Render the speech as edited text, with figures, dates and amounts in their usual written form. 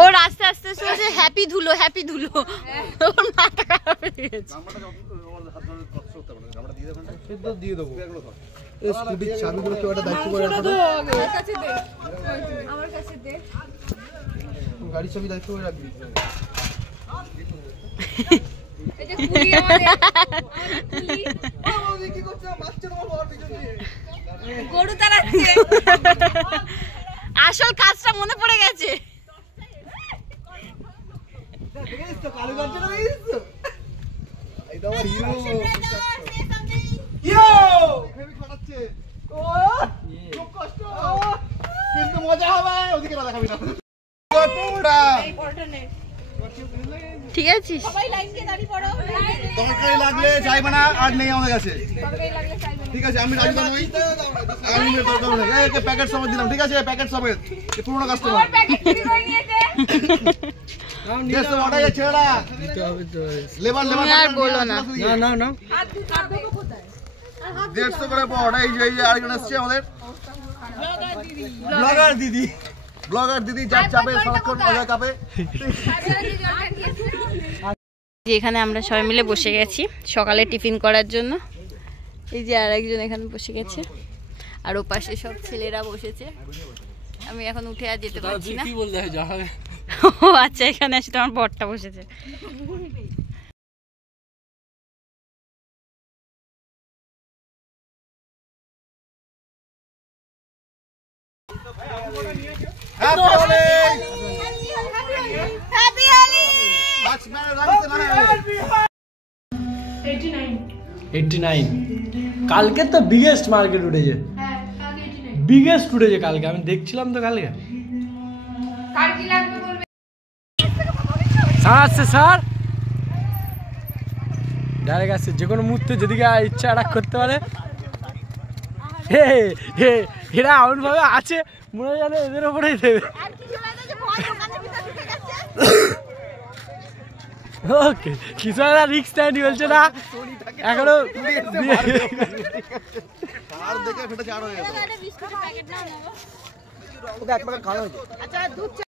ও আস্তে আস্তে শুনছে হ্যাপি ধুলো ওর মাথা খারাপ হয়ে গেছে। দিয়ে দেবো এই স্কুটির চাবিগুলো কেউ একটা দায়িত্ব করে রাখো। আমার কাছে দে, গাড়ির চাবি দায়িত্ব করে রাখবি। এই যে কুলি আমাদের কি করছে বাচ্চা তোমার বাবার পিছন দিয়ে গরু তাড়াচ্ছে। আসল কাজটা মনে পড়ে গেছে। দেখিস তো কালু গাছ না দেখিস তো এই তো আমার হিরো ইয়ো হেভি ফাটাচ্ছে ও খুব কষ্ট কিন্তু মজা হবে ওদিকে না দেখাবি না পুরা ঠিক আছে সবাই লাইন দিয়ে দাঁড়িয়ে পড়ো, দরকারি লাগলে যাইবে না আর নেই আমাদের কাছে। সবাই লাগলে চাইবে না। ঠিক আছে আমি রাজি নই আমি দরকার নেই এই প্যাকেট সমেত দিলাম। ঠিক আছে প্যাকেট সমেত এই পুরনো কাস্টমার আমার প্যাকেট চুরি করে নিয়েছে। দেশে অর্ডার ছেড়া দিতে হবে তো লেবার আর বলো না। না হাত দেবো কোথায়? 150 করে অর্ডার এই যে আরেকজন আসছে আমাদের ব্লগার দিদি যার চাপে সারাক্ষণ মজা কাপে। এখানে আমরা সবাই মিলে বসে গেছি সকালে টিফিন করার জন্য। এই যে আরেকজন এখানে বসে গেছে আর ওপাশে সব ছেলেরা বসেছে। আমি এখন উঠে আর যেতে পারছি না। ও আচ্ছা এখানে আসলে আমার বরটা বসেছে। হ্যাপি হোলি। 89 কালকে তো বিগেস্ট মার্কেট উঠেছে। হ্যাঁ কালকে 89 বিগেস্ট উঠেছে কালকে, আমি দেখছিলাম তো কালকে। কার কি লাগবে বলবে। স্যার আসছে স্যার ডাইরেক্ট আসছে, যে কোনো মুহূর্তে যেদিকে ইচ্ছা অ্যাটাক করতে পারে। এরা এমন ভাবে আছে মনে হয় জানে এদের ওপরেই দেবে। ওকে কিছু একটা রিস্ক নেয়নি বলছে না এখনো আর দেখে ফেটে চার হয়ে গেল। বিস্কুটের প্যাকেট নাও। ওকে এক প্যাকেট খাওয়া হয়েছে। আচ্ছা দুধ